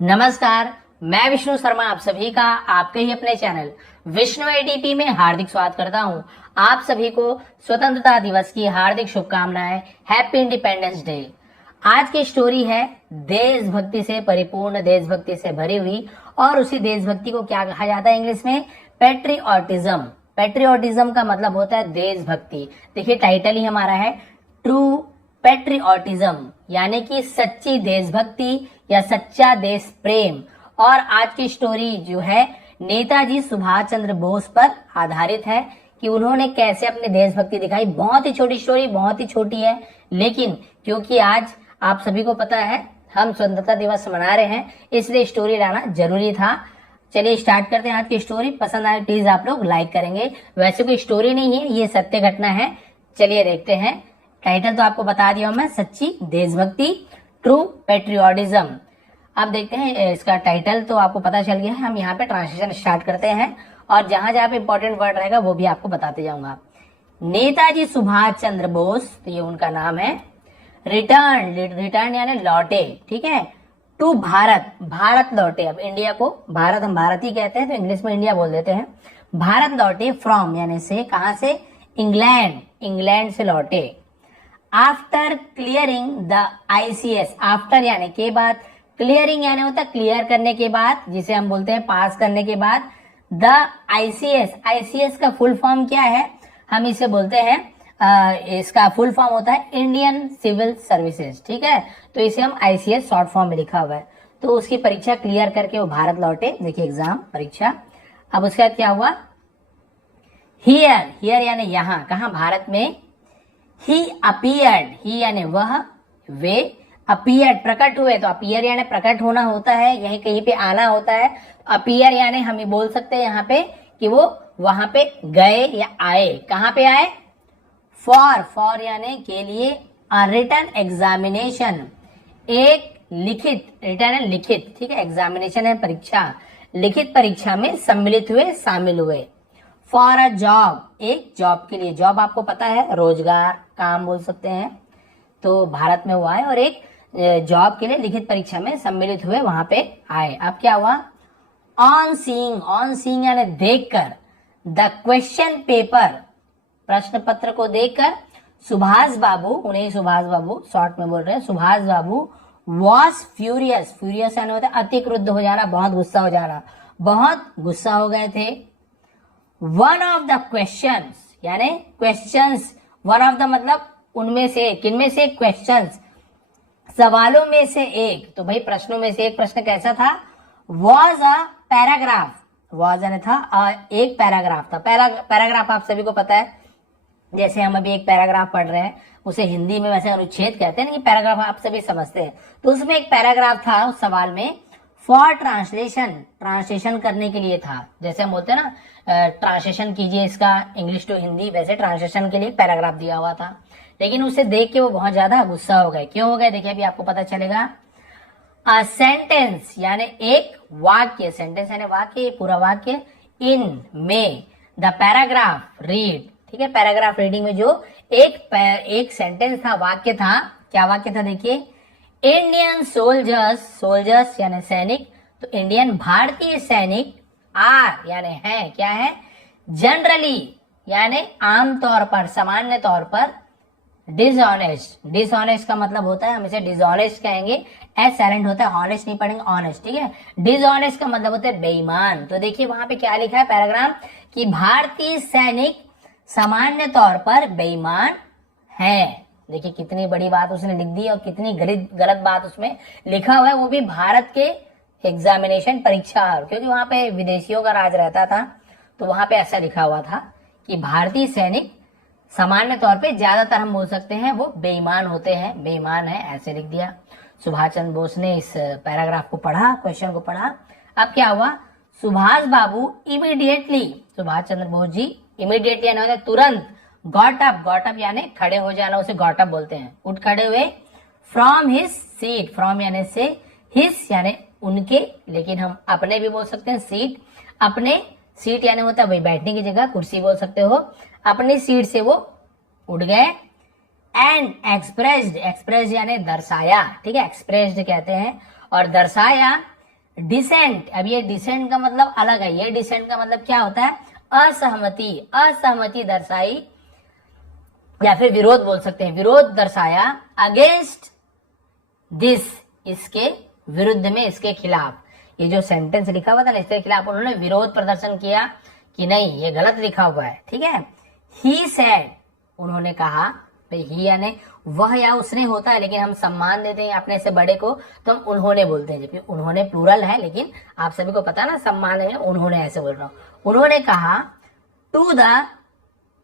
नमस्कार, मैं विष्णु शर्मा आप सभी का आपके ही अपने चैनल विष्णु एडीपी में हार्दिक स्वागत करता हूं। आप सभी को स्वतंत्रता दिवस की हार्दिक शुभकामनाएं। Happy independence day. आज की स्टोरी है देशभक्ति से परिपूर्ण, देशभक्ति से भरी हुई, और उसी देशभक्ति को क्या कहा जाता है इंग्लिश में? पेट्रियोटिज्म। पेट्रियोटिज्म का मतलब होता है देशभक्ति। देखिए टाइटल ही हमारा है ट्रू पेट्रियोटिज्म, यानी कि सच्ची देशभक्ति या सच्चा देश प्रेम। और आज की स्टोरी जो है नेताजी सुभाष चंद्र बोस पर आधारित है कि उन्होंने कैसे अपनी देशभक्ति दिखाई। बहुत ही छोटी स्टोरी, बहुत ही छोटी है, लेकिन क्योंकि आज आप सभी को पता है हम स्वतंत्रता दिवस मना रहे हैं, इसलिए स्टोरी लाना जरूरी था। चलिए स्टार्ट करते हैं आज की स्टोरी। पसंद आए प्लीज आप लोग लाइक करेंगे। वैसे कोई स्टोरी नहीं है, ये सत्य घटना है। चलिए देखते हैं। टाइटल तो आपको बता दिया मैं, सच्ची देशभक्ति, ट्रू पेट्रियोटिज्म। अब देखते हैं इसका टाइटल तो आपको पता चल गया है। हम यहाँ पे ट्रांसलेशन स्टार्ट करते हैं और जहां जहां पे इंपॉर्टेंट वर्ड रहेगा वो भी आपको बताते जाऊंगा। नेताजी सुभाष चंद्र बोस, तो ये उनका नाम है। रिटर्न यानी लौटे, ठीक है। टू भारत, भारत लौटे। अब इंडिया को भारत, हम भारत ही कहते हैं तो इंग्लिश में इंडिया बोल देते हैं। भारत लौटे, फ्रॉम यानी से, कहां से? इंग्लैंड, इंग्लैंड से लौटे। After clearing the ICS, after यानी के बाद, क्लियरिंग यानी होता है क्लियर करने के बाद, जिसे हम बोलते हैं पास करने के बाद। द आईसीएस, आईसीएस का फुल फॉर्म क्या है? हम इसे बोलते हैं इसका फुल फॉर्म होता है इंडियन सिविल सर्विसेज, ठीक है। तो इसे हम आईसीएस शॉर्ट फॉर्म में लिखा हुआ है। तो उसकी परीक्षा क्लियर करके वो भारत लौटे। देखिए एग्जाम, परीक्षा। अब उसका क्या हुआ? हियर, हियर यानी यहाँ, कहा? भारत में। ही अपीयर्ड, ही यानी वह, वे, अपीयर्ड प्रकट हुए। तो अपीयर यानी प्रकट होना होता है, यही कहीं पे आना होता है। अपीयर यानी हम बोल सकते हैं यहाँ पे कि वो वहां पे गए या आए। कहाँ पे आए? फॉर यानी के लिए। रिटन एग्जामिनेशन, एक लिखित, रिटन है लिखित, ठीक है। एग्जामिनेशन है परीक्षा, लिखित परीक्षा में सम्मिलित हुए, शामिल हुए। फॉर अ जॉब, एक जॉब के लिए। जॉब आपको पता है रोजगार, काम बोल सकते हैं। तो भारत में हुआ है और एक जॉब के लिए लिखित परीक्षा में सम्मिलित हुए, वहां पे आए। अब क्या हुआ? ऑन सीइंग यानी देखकर, द क्वेश्चन पेपर, प्रश्न पत्र को देखकर, सुभाष बाबू, उन्हें सुभाष बाबू शॉर्ट में बोल रहे हैं, सुभाष बाबू वॉज फ्यूरियस, फ्यूरियस यानी होता है अति क्रुद्ध हो जाना, बहुत गुस्सा हो जाना, बहुत गुस्सा हो गए थे। वन ऑफ द क्वेश्चंस यानी क्वेश्चंस, वन ऑफ द मतलब उनमें से, किनमें से? क्वेश्चंस, सवालों में से एक। तो भाई प्रश्नों में से एक प्रश्न कैसा था? वॉज अ पैराग्राफ, वॉज यानी था, एक पैराग्राफ था। पैराग्राफ आप सभी को पता है, जैसे हम अभी एक पैराग्राफ पढ़ रहे हैं, उसे हिंदी में वैसे अनुच्छेद कहते हैं ना, कि पैराग्राफ आप सभी समझते हैं। तो उसमें एक पैराग्राफ था उस सवाल में, फॉर ट्रांसलेशन, ट्रांसलेशन करने के लिए था। जैसे हम बोलते हैं ना ट्रांसलेशन कीजिए इसका इंग्लिश टू हिंदी, वैसे ट्रांसलेशन के लिए पैराग्राफ दिया हुआ था। लेकिन उसे देख के वो बहुत ज्यादा गुस्सा हो गए। क्यों हो गए? देखिए अभी आपको पता चलेगा। अ सेंटेंस यानी एक वाक्य, सेंटेंस यानी वाक्य, पूरा वाक्य। इन में द पैराग्राफ रीड, ठीक है। पैराग्राफ रीडिंग में जो एक सेंटेंस था, वाक्य था, क्या वाक्य था? देखिए, इंडियन सोल्जर्स, सोल्जर्स यानी सैनिक, तो इंडियन भारतीय सैनिक, आर यानी है, क्या है? जनरली यानी आमतौर पर, सामान्य तौर पर, डिसऑनेस्ट, डिसऑनेस्ट का मतलब होता है, हम इसे डिसऑनेस्ट कहेंगे, एस साइलेंट होता है, ऑनेस्ट नहीं पढ़ेंगे, ऑनेस्ट, ठीक है। डिसऑनेस्ट का मतलब होता है बेईमान। तो देखिए वहां पे क्या लिखा है पैराग्राफ, कि भारतीय सैनिक सामान्य तौर पर बेईमान है। देखिए कितनी बड़ी बात उसने लिख दी और कितनी गलत बात उसमें लिखा हुआ है, वो भी भारत के एग्जामिनेशन परीक्षा, क्योंकि वहां पे विदेशियों का राज रहता था। तो वहां पे ऐसा लिखा हुआ था कि भारतीय सैनिक सामान्य तौर पे, ज्यादातर हम बोल सकते हैं, वो बेईमान होते हैं, बेईमान है, ऐसे लिख दिया। सुभाष चंद्र बोस ने इस पैराग्राफ को पढ़ा, क्वेश्चन को पढ़ा। अब क्या हुआ? सुभाष बाबू इमीडिएटली, सुभाष चंद्र बोस जी इमीडिएटली यानी होता है तुरंत, गॉट अप यानी खड़े हो जाना, उसे गॉट अप बोलते हैं, उठ खड़े हुए। फ्रॉम हिज सीट, फ्रॉम यानी से, हिज यानी उनके, लेकिन हम अपने भी बोल सकते हैं, सीट, अपने, सीट यानी होता है वही बैठने की जगह, कुर्सी बोल सकते हो। अपनी सीट से वो उठ गए। एंड एक्सप्रेस्ड, एक्सप्रेस यानी दर्शाया, ठीक है, एक्सप्रेस्ड कहते हैं, और दर्शाया डिसेंट, अब ये डिसेंट का मतलब अलग है, ये डिसेंट का मतलब क्या होता है, असहमति, असहमति दर्शाई या फिर विरोध बोल सकते हैं, विरोध दर्शाया अगेंस्ट दिस, इसके विरुद्ध में, इसके खिलाफ। ये जो सेंटेंस लिखा हुआ था ना इसके खिलाफ उन्होंने विरोध प्रदर्शन किया कि नहीं ये गलत लिखा हुआ है, ठीक है। ही सेड, उन्होंने कहा, भाई ही यानी वह या उसने होता है, लेकिन हम सम्मान देते हैं अपने से बड़े को तो हम उन्होंने बोलते हैं, जबकि उन्होंने प्लूरल है, लेकिन आप सभी को पता ना सम्मान है, उन्होंने ऐसे बोल रहा हूं। उन्होंने कहा टू द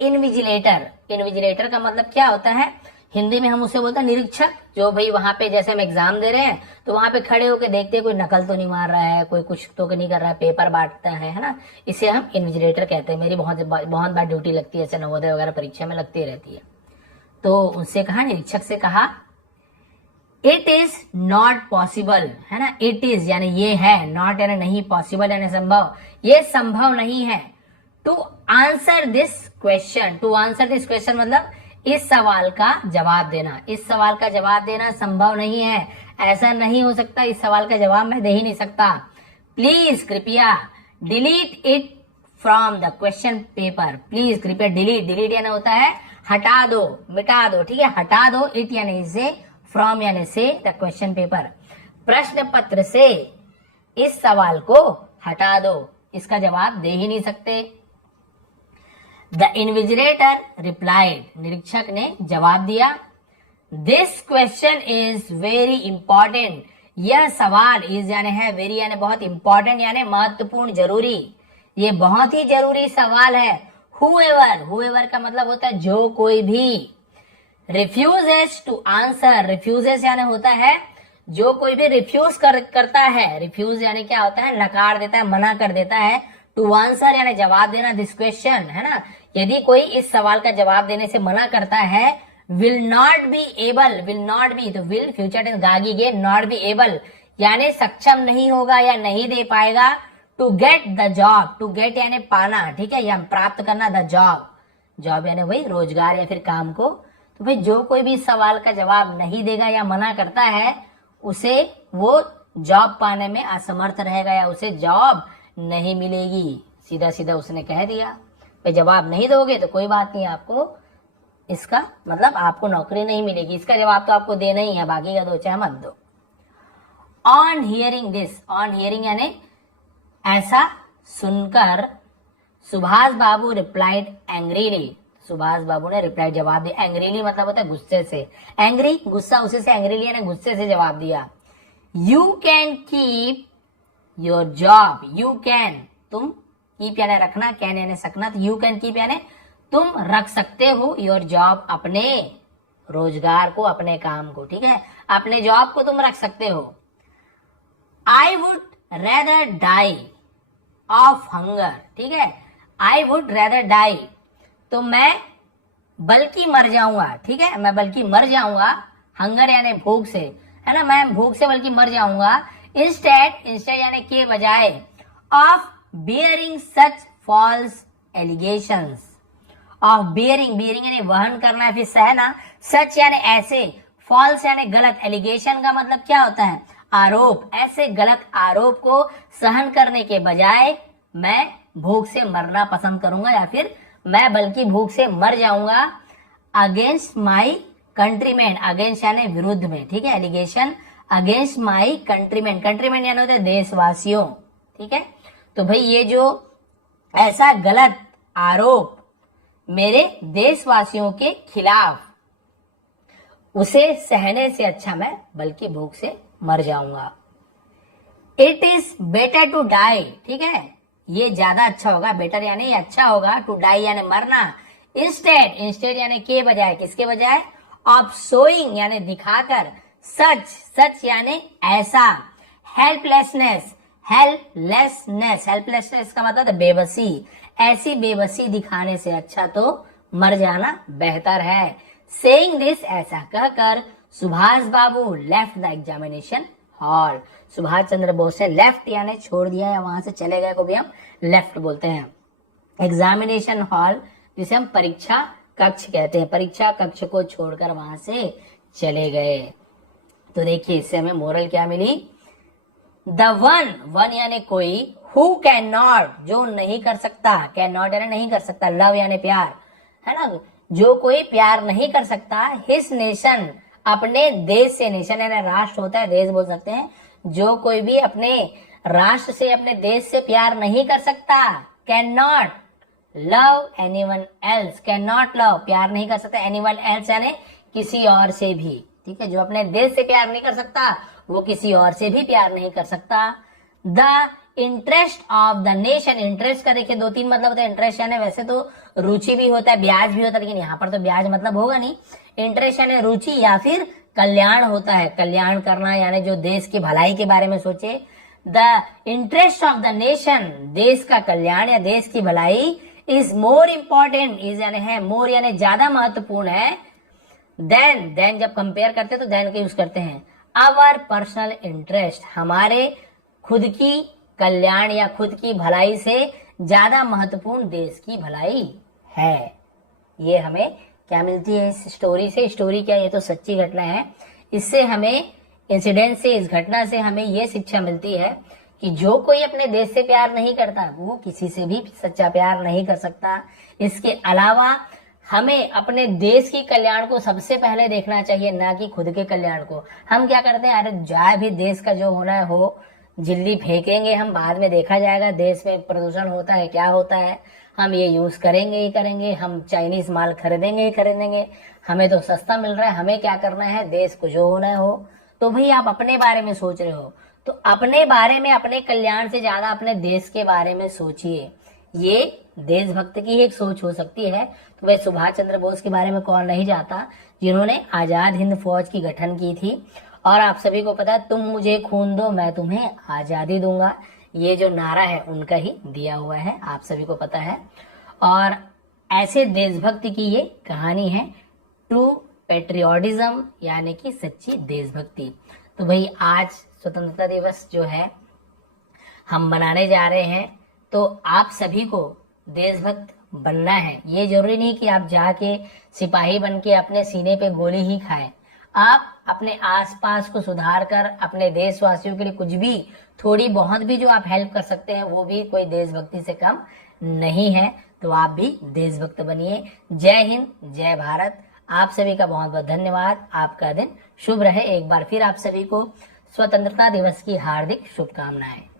इनविजिलेटर, इनविजिलेटर का मतलब क्या होता है, हिंदी में हम उसे बोलते हैं निरीक्षक, जो भाई वहां पे जैसे हम एग्जाम दे रहे हैं तो वहां पे खड़े होकर देखते हैं कोई नकल तो नहीं मार रहा है, कोई कुछ तो नहीं कर रहा है, पेपर बांटता है ना, इसे हम इन्विजिलेटर कहते हैं। मेरी बहुत बार ड्यूटी लगती है, ऐसे नवोदय वगैरह परीक्षा में लगती रहती है। तो उनसे कहा, निरीक्षक से कहा, इट इज नॉट पॉसिबल, है ना, इट इज यानी ये है, नॉट यानी नहीं, पॉसिबल यानी संभव, ये संभव नहीं है, to answer this question, to answer this question मतलब इस सवाल का जवाब देना, इस सवाल का जवाब देना संभव नहीं है, ऐसा नहीं हो सकता, इस सवाल का जवाब मैं दे ही नहीं सकता। प्लीज कृपया delete it from the question paper, please कृपया डिलीट, डिलीट यानी होता है हटा दो, मिटा दो, ठीक है, हटा दो, इट यानी इसे, फ्रॉम यानी से, द क्वेश्चन पेपर, प्रश्न पत्र से इस सवाल को हटा दो, इसका जवाब दे ही नहीं सकते। द इन्विजिलेटर रिप्लाइड, निरीक्षक ने जवाब दिया, this question is very important, यह सवाल इज यानी है, वेरी यानी बहुत, इंपॉर्टेंट यानी महत्वपूर्ण, जरूरी, ये बहुत ही जरूरी सवाल है। हुएवर, हुएवर का मतलब होता है जो कोई भी, रिफ्यूजेस टू आंसर, रिफ्यूजेस यानी होता है जो कोई भी रिफ्यूज करता है, रिफ्यूज यानी क्या होता है, नकार देता है, मना कर देता है, टू आंसर यानी जवाब देना, दिस क्वेश्चन, है ना, यदि कोई इस सवाल का जवाब देने से मना करता है, will not be able, will not be तो विल फ्यूचर टेंस गागी गे, नॉट बी एबल यानी सक्षम नहीं होगा या नहीं दे पाएगा, to get the job, to get यानी पाना, ठीक है, या प्राप्त करना, द जॉब, जॉब यानी वही रोजगार या फिर काम को। तो भाई जो कोई भी सवाल का जवाब नहीं देगा या मना करता है उसे वो जॉब पाने में असमर्थ रहेगा या उसे जॉब नहीं मिलेगी, सीधा सीधा उसने कह दिया। भाई जवाब नहीं दोगे तो कोई बात नहीं, आपको इसका मतलब आपको नौकरी नहीं मिलेगी, इसका जवाब तो आपको देना ही है, बाकी का दो चाहे मत दो। On hearing this, on hearing यानी ऐसा सुनकर, सुभाष बाबू रिप्लाइड एंग्रीली, सुभाष बाबू ने रिप्लाई जवाब दिया, एंग्रीली मतलब होता है गुस्से से, एंग्री गुस्सा, उसी से एंग्रीली यानी गुस्से से जवाब दिया। You can keep your job, you can तुम, कीप यानी रखना, कैन यानी सकना, तो यू कैन कीप यानी तुम रख सकते हो, योर जॉब अपने रोजगार को, अपने काम को, ठीक है, अपने जॉब को तुम रख सकते हो। I would rather die of hunger, ठीक है, आई वुड रेदर डाई तो मैं बल्कि मर जाऊंगा, ठीक है, मैं बल्कि मर जाऊंगा, हंगर यानी भूख से, है ना, मैं भूख से बल्कि मर जाऊंगा, इंस्टेड, इंस्टेड यानी के बजाय, of bearing such false allegations, of bearing, bearing यानी वहन करना है फिर सहना, सच यानी ऐसे, फॉल्स यानी गलत, एलिगेशन का मतलब क्या होता है, आरोप, ऐसे गलत आरोप को सहन करने के बजाय मैं भूख से मरना पसंद करूंगा या फिर मैं बल्कि भूख से मर जाऊंगा। अगेंस्ट माई कंट्रीमैन, अगेंस्ट यानी विरुद्ध में, ठीक है, allegation against my countryman, countryman यानी होता है देशवासियों, ठीक है। तो भाई ये जो ऐसा गलत आरोप मेरे देशवासियों के खिलाफ, उसे सहने से अच्छा मैं बल्कि भूख से मर जाऊंगा। It is better to die, ठीक है, ये ज्यादा अच्छा होगा, बेटर यानी अच्छा होगा, टू डाई यानी मरना, इंस्टेड, इंस्टेड यानी के बजाय, किसके बजाय, ऑफ शोइंग यानी दिखाकर, सच, सच यानी ऐसा, हेल्पलेसनेस, हेल्पलेसनेस, हेल्पलेसनेस का मतलब बेबसी, ऐसी बेबसी दिखाने से अच्छा तो मर जाना बेहतर है। सेइंग दिस, ऐसा कहकर Subhash Babu left the examination hall, Subhash Chandra Bose ने लेफ्ट यानी छोड़ दिया या वहां से चले गए को भी हम लेफ्ट बोलते हैं। एग्जामिनेशन हॉल जिसे हम परीक्षा कक्ष कहते हैं, परीक्षा कक्ष को छोड़कर वहां से चले गए। तो देखिए इससे हमें मोरल क्या मिली, द वन यानी कोई, हु कैन नॉट जो नहीं कर सकता, कैन नॉट यानी नहीं कर सकता, लव यानी प्यार, है ना, जो कोई प्यार नहीं कर सकता, हिज नेशन अपने देश से, नेशन यानी राष्ट्र होता है, देश बोल सकते हैं, जो कोई भी अपने राष्ट्र से, अपने देश से प्यार नहीं कर सकता, can not love anyone else, can not love प्यार नहीं कर सकता, एनीवन एल्स यानी किसी और से भी, ठीक है, जो अपने देश से प्यार नहीं कर सकता वो किसी और से भी प्यार नहीं कर सकता। The interest of the nation, interest का देखिए 2-3 मतलब होता है, इंटरेस्ट यानी वैसे तो रुचि भी होता है, ब्याज भी होता है, लेकिन यहाँ पर तो ब्याज मतलब होगा नहीं, इंटरेस्ट यानी रुचि या फिर कल्याण होता है, कल्याण करना यानी जो देश की भलाई के बारे में सोचे। The interest of the nation, देश का कल्याण या देश की भलाई, इज मोर इम्पोर्टेंट, इज यानी है, मोर यानी ज्यादा महत्वपूर्ण है, देन जब कंपेयर करते हैं तो देन का यूज करते हैं, आवर पर्सनल इंटरेस्ट, हमारे खुद की कल्याण या खुद की भलाई से ज्यादा महत्वपूर्ण देश की भलाई है। ये हमें क्या मिलती है इस स्टोरी से, स्टोरी क्या, ये तो सच्ची घटना है, इससे हमें इंसिडेंट से, इस घटना से हमें ये शिक्षा मिलती है कि जो कोई अपने देश से प्यार नहीं करता वो किसी से भी सच्चा प्यार नहीं कर सकता। इसके अलावा हमें अपने देश की कल्याण को सबसे पहले देखना चाहिए, ना कि खुद के कल्याण को। हम क्या करते हैं, अरे जाए भी, देश का जो होना है हो, झिल्ली फेंकेंगे हम, बाद में देखा जाएगा देश में प्रदूषण होता है क्या होता है, हम ये यूज करेंगे ही करेंगे, हम चाइनीज माल खरीदेंगे ही खरीदेंगे, हमें तो सस्ता मिल रहा है, हमें क्या करना है, देश को जो होना हो। तो भाई आप अपने बारे में सोच रहे हो तो अपने बारे में, अपने कल्याण से ज्यादा अपने देश के बारे में सोचिए, ये देशभक्त की एक सोच हो सकती है। तो वह सुभाष चंद्र बोस के बारे में कौन नहीं जानता, जिन्होंने आजाद हिंद फौज की गठन की थी, और आप सभी को पता है, तुम मुझे खून दो मैं तुम्हें आजादी दूंगा, ये जो नारा है उनका ही दिया हुआ है, आप सभी को पता है। और ऐसे देशभक्ति की ये कहानी है, ट्रू पेट्रियोटिज्म यानी कि सच्ची देशभक्ति। तो भाई आज स्वतंत्रता दिवस जो है हम मनाने जा रहे हैं, तो आप सभी को देशभक्त बनना है। ये जरूरी नहीं कि आप जाके सिपाही बन के अपने सीने पे गोली ही खाएं, आप अपने आसपास को सुधार कर अपने देशवासियों के लिए कुछ भी, थोड़ी बहुत भी जो आप हेल्प कर सकते हैं वो भी कोई देशभक्ति से कम नहीं है। तो आप भी देशभक्त बनिए। जय हिंद, जय भारत। आप सभी का बहुत बहुत धन्यवाद। आपका दिन शुभ रहे। एक बार फिर आप सभी को स्वतंत्रता दिवस की हार्दिक शुभकामनाएं।